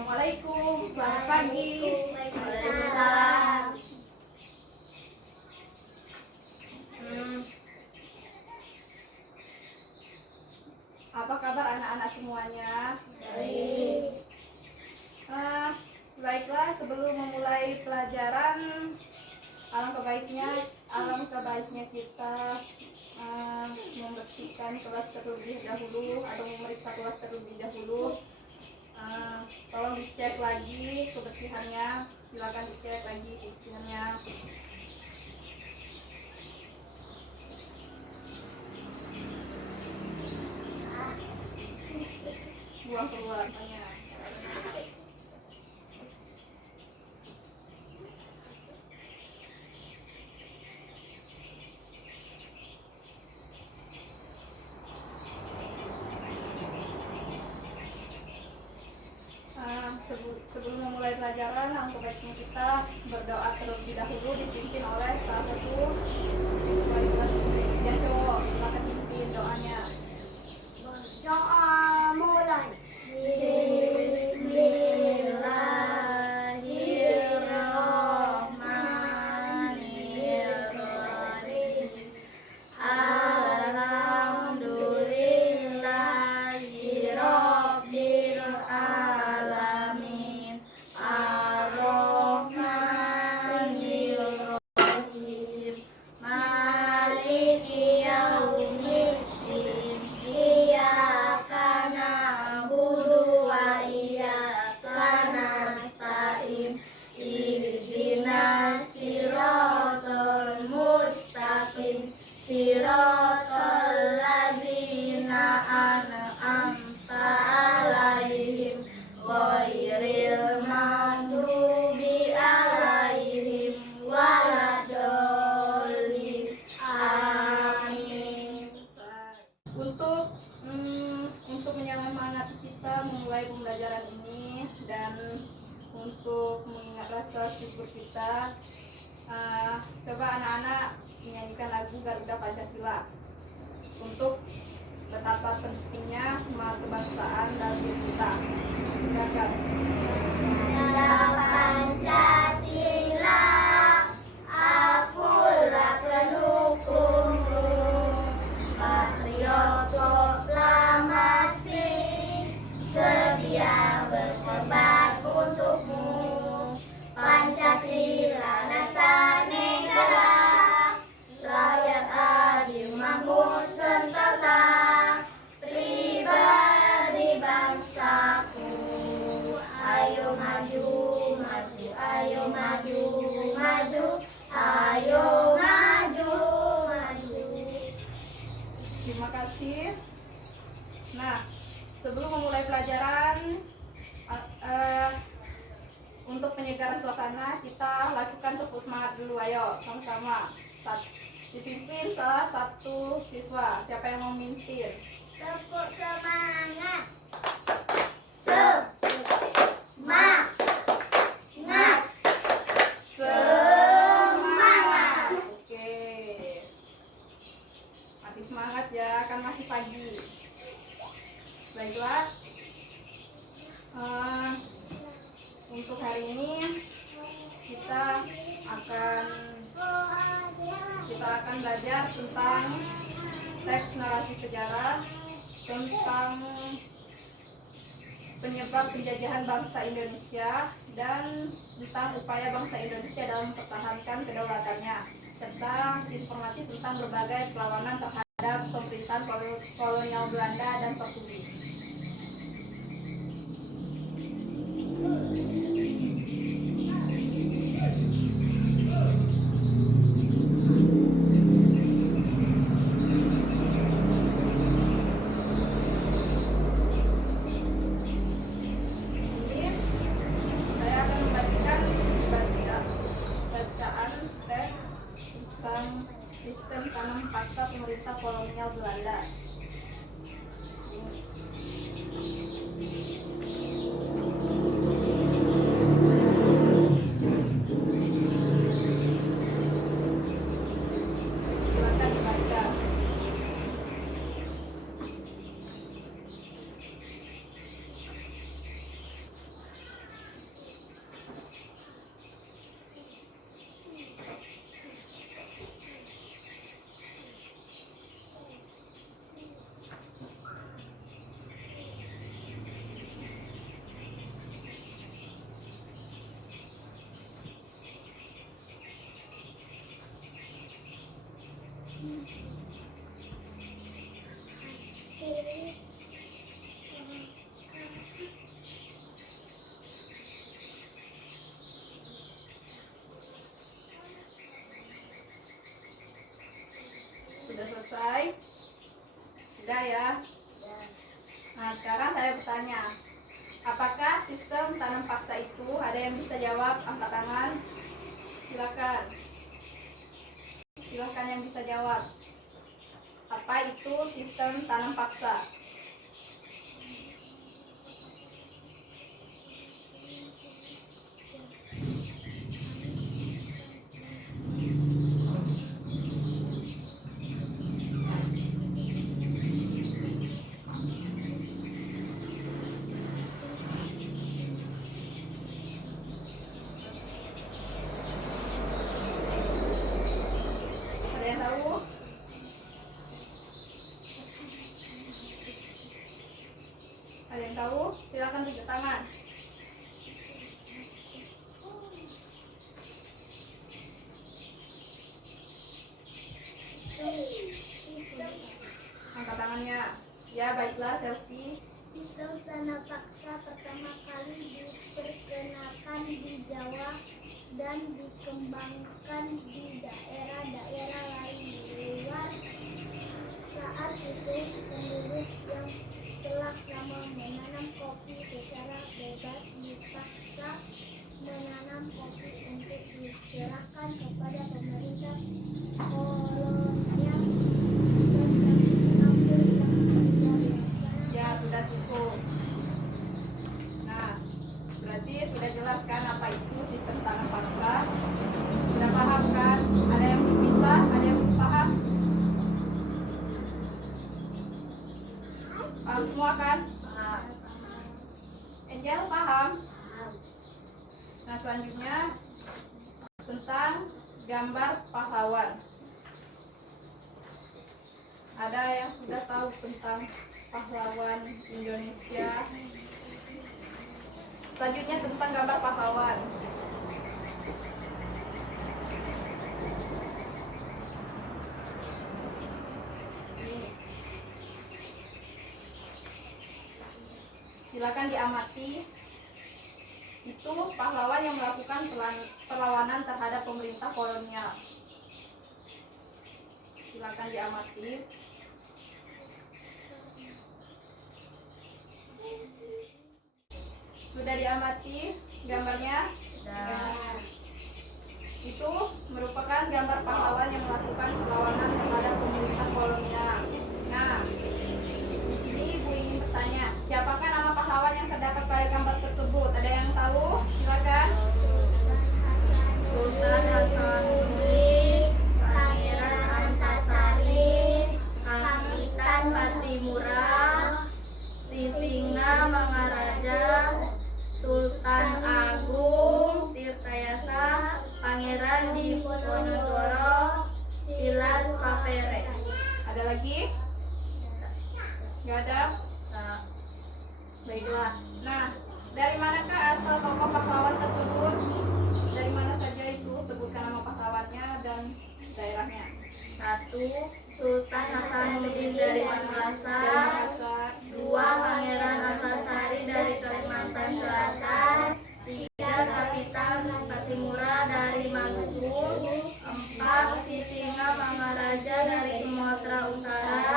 Assalamualaikum, selamat pagi. Waalaikumsalam. Apa kabar anak-anak semuanya? Baik. Baiklah, sebelum memulai pelajaran, alangkah baiknya kita membersihkan kelas terlebih dahulu atau memeriksa kelas terlebih dahulu. Tolong dicek lagi kebersihannya, silakan dicek lagi kebersihannya. Buang keluar banyak. Sebelum memulai pelajaran, alangkah baiknya kita berdoa terlebih dahulu dipimpin oleh salah satu siswa kelas yang cowok. Silakan pimpin doanya. Doa mulai. Bismillahirrahmanirrahim. Alhamdulillahirabbil alamin. Ar-Rahmanirrahim. Maliki yaumiddin. Iyyaka na'budu wa iyyaka nasta'in. Ihdinas siratal mustaqim. Siratal ladzina an'amta 'alaihim ghairil maghdubi 'alaihim waladdallin. Amin. Untuk menyemangati kita memulai pembelajaran ini dan untuk mengingat rasa syukur kita, coba anak-anak menyanyikan lagu Garuda Pancasila untuk betapa pentingnya semangat kebangsaan dalam diri kita. Silakan. Pancasila, akulah pendukungmu. Patriot proklamasi, sedia berkorban untukmu. Pancasila dasar negara, rakyat adil makmur sentosa, pribadi bangsaku. Ayo maju, maju, ayo maju, maju, ayo maju, maju. Terima kasih. Nah, sebelum memulai pelajaran, untuk penyegaran suasana, kita lakukan tepuk semangat dulu. Ayo, sama-sama. Dipimpin salah satu siswa. Siapa yang mau memimpin? Tepuk semangat. Semangat. Semangat. Oke. Masih semangat ya, kan masih pagi. Baiklah. Untuk hari ini kita akan belajar tentang teks narasi sejarah, tentang penyebab penjajahan bangsa Indonesia, dan tentang upaya bangsa Indonesia dalam mempertahankan kedaulatannya, serta informasi tentang berbagai perlawanan terhadap pemerintahan kolonial Belanda dan Portugis. Sistem tanam paksa pemerintah kolonial Belanda. Silakan dibaca. Sudah selesai? Sudah ya? Nah, sekarang saya bertanya, apakah sistem tanam paksa itu? Ada yang bisa jawab? Angkat tangan. Silakan. Silakan yang bisa jawab. Apa itu sistem tanam paksa? Ada yang tahu? Ada yang tahu? Silakan tunjuk tangan. Angkat tangannya. Ya, baiklah, selfie. Sistem tanam paksa pertama kali diperkenalkan di Jawa dan dikembangkan di daerah-daerah lain di luar. Saat itu penduduk yang telah lama menanam kopi secara bebas dipaksa menanam kopi untuk diserahkan kepada pemerintah kolonial dan mengambil tanggung jawab. Ya, sudah cukup. Nah, berarti sudah jelas kan apa itu sistem tanam paksa? Sudah paham kan? Ada yang bisa, ada yang belum paham? Paham semua kan? Angel paham? Nah, selanjutnya tentang gambar pahlawan. Ada yang sudah tahu tentang pahlawan Indonesia? Selanjutnya tentang gambar pahlawan. Silakan diamati. Itu pahlawan yang melakukan perlawanan terhadap pemerintah kolonial. Silakan diamati. Sudah diamati gambarnya? Ya. Itu merupakan gambar pahlawan yang melakukan perlawanan terhadap pemerintah kolonial. Nah, di sini Ibu ingin bertanya, siapakah nama pahlawan yang terdapat pada gambar tersebut? Ada yang tahu? Silakan. Sultan Hasanuddin, Pangeran Antasari, Kapitan Patimura, Sisinga Mangaraja, Sultan Agung Tirtayasa, Pangeran Diponegoro, Silas Papere. Ada lagi? Nggak ada? Baiklah. Nah, dari manakah asal tokoh pahlawan tersebut? Dari mana saja itu? Sebutkan nama pahlawannya dan daerahnya. 1. Sultan Hasanuddin dari Makassar. 2. Pangeran Antasari dari Kalimantan Selatan. 3. Kapitan Patimura dari Maluku. 4. Sisinga Mangaraja dari Sumatera Utara.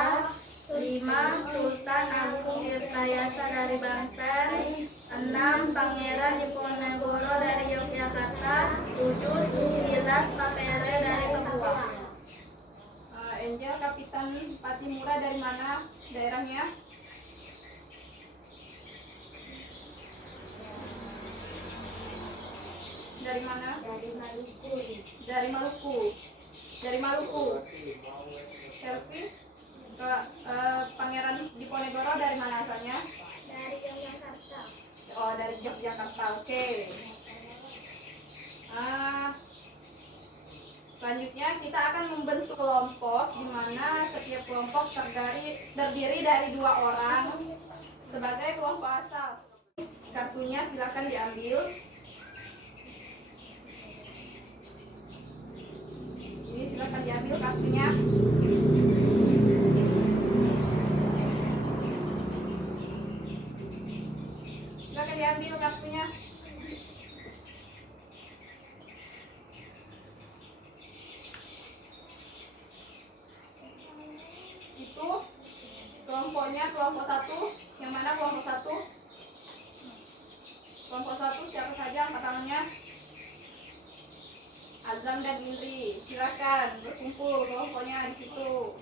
5. Sultan Agung Tirtayasa dari Banten. 6. Pangeran Diponegoro dari Yogyakarta. 7. Silas Papere dari Papua. Angel, Kapitan Patimura dari mana daerahnya? Dari mana? Dari Maluku. Dari Maluku. Dari Maluku. Selfie. Pangeran Diponegoro dari mana asalnya? Dari Yogyakarta. Oh, dari Yogyakarta. Oke. Selanjutnya kita akan membentuk kelompok di mana setiap kelompok terdiri dari 2 orang sebagai kelompok asal. Kartunya silakan diambil. Ini silakan diambil kartunya. Kelompoknya kelompok 1. Yang mana kelompok 1? Kelompok 1 siapa saja angkat tangannya? Azam dan Indri, silakan berkumpul kelompoknya di situ.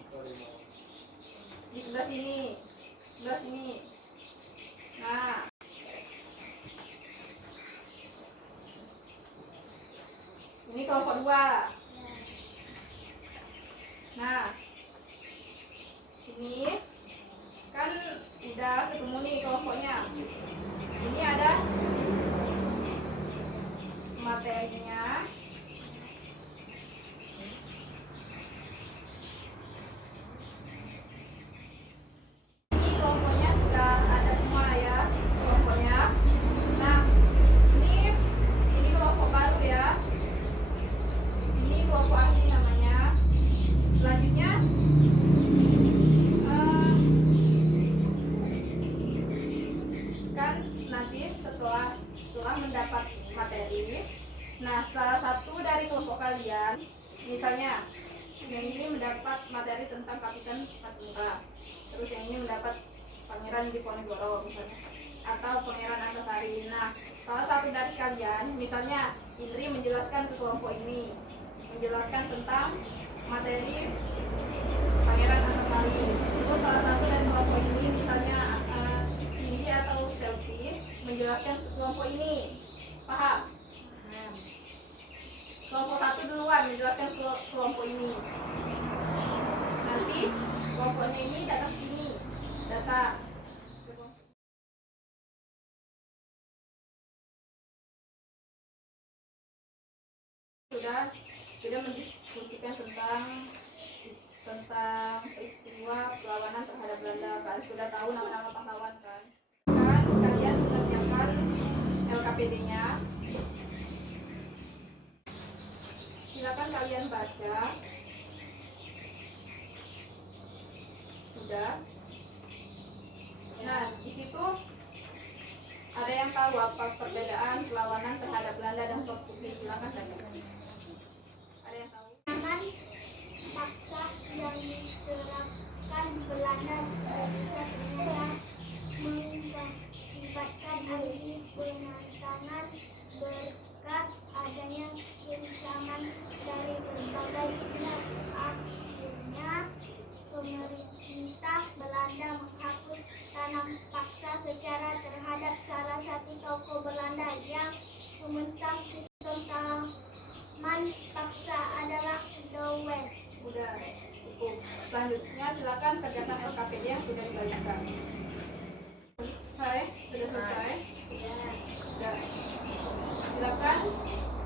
Di sebelah sini. Sebelah sini. Nah. Ini kelompok 2. Nah. Ini kan udah ketemu nih kelompoknya. Ini ada materinya. Ini kelompoknya sudah ada semua ya, kelompoknya. Nah, ini kelompok baru ya. Ini kelompok asli namanya. Selanjutnya kan nanti setelah mendapat materi, nah salah satu dari kelompok kalian, misalnya yang ini mendapat materi tentang Kapitan Patimura, terus yang ini mendapat Pangeran Diponegoro misalnya, atau Pangeran Antasari. Nah, salah satu dari kalian, misalnya Indri menjelaskan ke kelompok ini, menjelaskan tentang materi Pangeran Antasari. Terus salah satu dari kelompok ini, misalnya Cindy atau Selfie, menjelaskan ke kelompok ini. Paham? Kelompok 1 duluan menjelaskan ke kelompok ini. Nanti kelompoknya ini datang sini. Datang. Sudah mendiskusikan tentang peristiwa perlawanan terhadap Belanda kan, sudah tahu nama-nama pahlawan kan kalian mengerjakan LKPD-nya. Silakan kalian baca. Sudah. Nah, di situ ada yang tahu apa perbedaan perlawanan terhadap Belanda dan Portugis? Silakan baca. Ada yang tahu? Tangan paksa yang diterapkan Belanda Indonesia ternyata mengakibatkan aksi penentangan berkat adanya rintangan dari berbagai pihak. Akhirnya pemerintah Belanda menghapus tanam paksa secara terhadap salah satu tokoh Belanda yang membentang sistem taman paksa adalah The West. Udah cukup. Selanjutnya silakan kerjakan LKPD yang sudah dibagikan. Selesai? Sudah selesai? Sudah. Silakan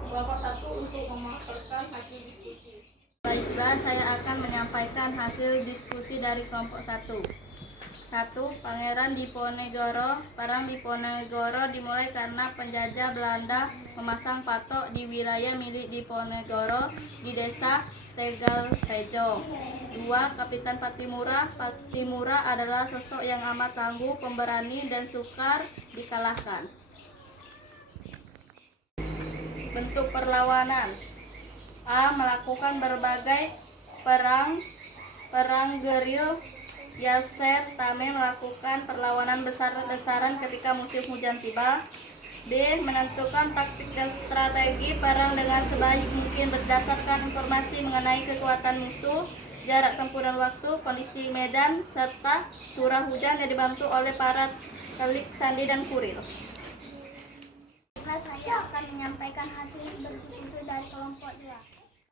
kelompok 1 untuk memaparkan hasil diskusi. Baiklah, saya akan menyampaikan hasil diskusi dari kelompok 1. 1. Pangeran Diponegoro. Perang Diponegoro dimulai karena penjajah Belanda memasang patok di wilayah milik Diponegoro di desa Tegalrejo. 2. Kapitan Patimura. Patimura adalah sosok yang amat tangguh, pemberani, dan sukar dikalahkan. Bentuk perlawanan: A. Melakukan berbagai perang geril. Yasser Tame melakukan perlawanan besar-besaran ketika musim hujan tiba. B. Menentukan taktik dan strategi perang dengan sebaik mungkin berdasarkan informasi mengenai kekuatan musuh, jarak tempuh dan waktu, kondisi medan, serta curah hujan yang dibantu oleh para telik sandi dan kurir. Saya akan menyampaikan hasil berdiskusi dari kelompok 2.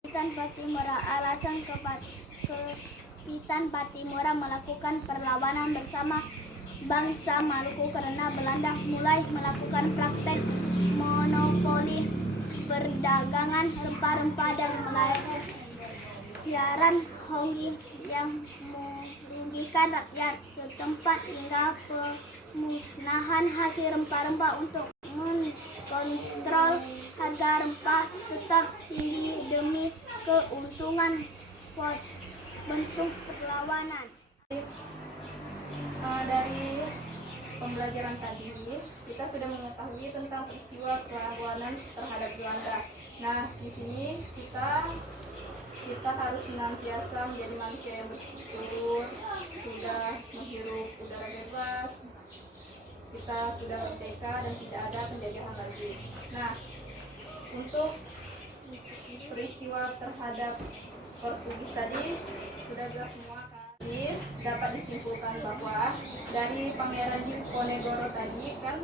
Kapitan Patimura. Alasan Kapitan Patimura melakukan perlawanan bersama bangsa Maluku karena Belanda mulai melakukan praktek monopoli perdagangan rempah-rempah dan pelayaran Honggi yang merugikan rakyat setempat hingga pemusnahan hasil rempah-rempah untuk mengontrol harga rempah tetap tinggi demi keuntungan pos. Bentuk perlawanan. Dari pembelajaran tadi kita sudah mengetahui tentang peristiwa perlawanan terhadap Belanda. Nah, di sini kita harus senantiasa menjadi manusia yang bersyukur, sudah menghirup kita sudah merdeka dan tidak ada penjajahan lagi. Nah, untuk peristiwa terhadap Portugis tadi sudah jelas semua kan. Jadi dapat disimpulkan bahwa dari Pangeran Diponegoro tadi kan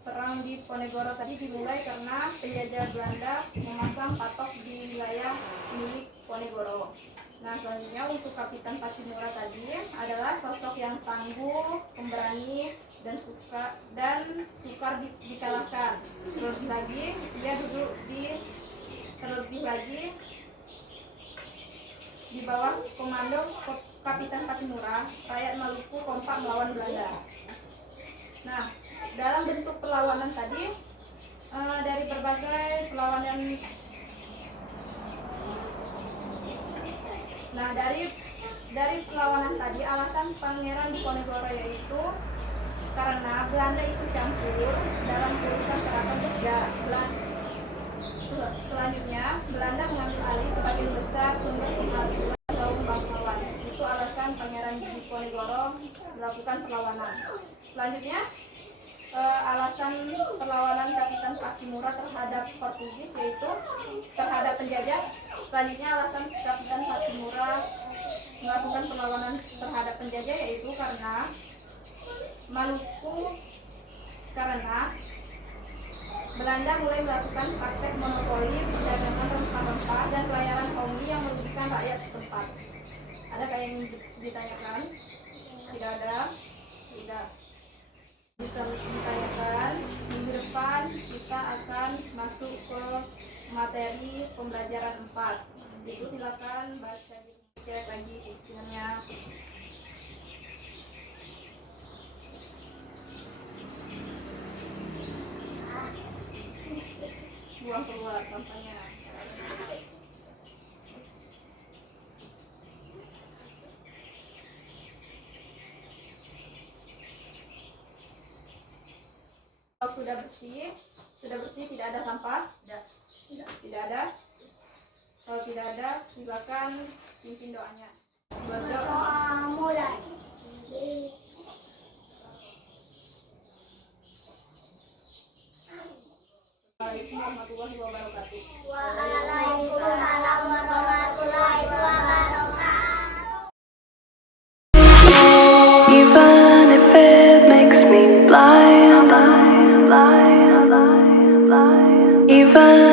perang di Ponegoro tadi dimulai karena penjajah Belanda memasang patok di wilayah milik Ponegoro. Nah, selanjutnya untuk Kapitan Patimura tadi adalah sosok yang tangguh, pemberani, dan sukar dikalahkan. Terlebih lagi dia duduk di bawah komando Kapitan Patimura, rakyat Maluku kompak melawan Belanda. Nah, dalam bentuk perlawanan tadi dari berbagai perlawanan. Nah, dari perlawanan tadi alasan Pangeran Diponegoro yaitu karena Belanda ikut campur dalam urusan keraton Jogja. Selanjutnya, Belanda mengambil alih sebagian besar sumber penghasilan kaum bangsawan. Itu alasan Pangeran Diponegoro melakukan perlawanan. Selanjutnya, alasan perlawanan Kapitan Patimura terhadap Portugis yaitu terhadap penjajah. Selanjutnya, alasan Kapitan Patimura melakukan perlawanan terhadap penjajah yaitu karena Belanda mulai melakukan praktek monopoli perdagangan rempah-rempah dan pelayaran kaumi yang merugikan rakyat setempat. Ada yang ditanyakan? Tidak ada? Tidak. Ditanyakan, minggu depan kita akan masuk ke materi pembelajaran 4. Itu silakan baca cek lagi isinya. Buang keluar sampahnya. Kalau sudah bersih tidak ada sampah? Tidak ada. Kalau tidak ada, silakan pimpin doanya. Berdoa Mulai. Assalamualaikum warahmatullahi wabarakatuh. Waalaikumsalam warahmatullahi wabarakatuh. Even if it makes me blind, even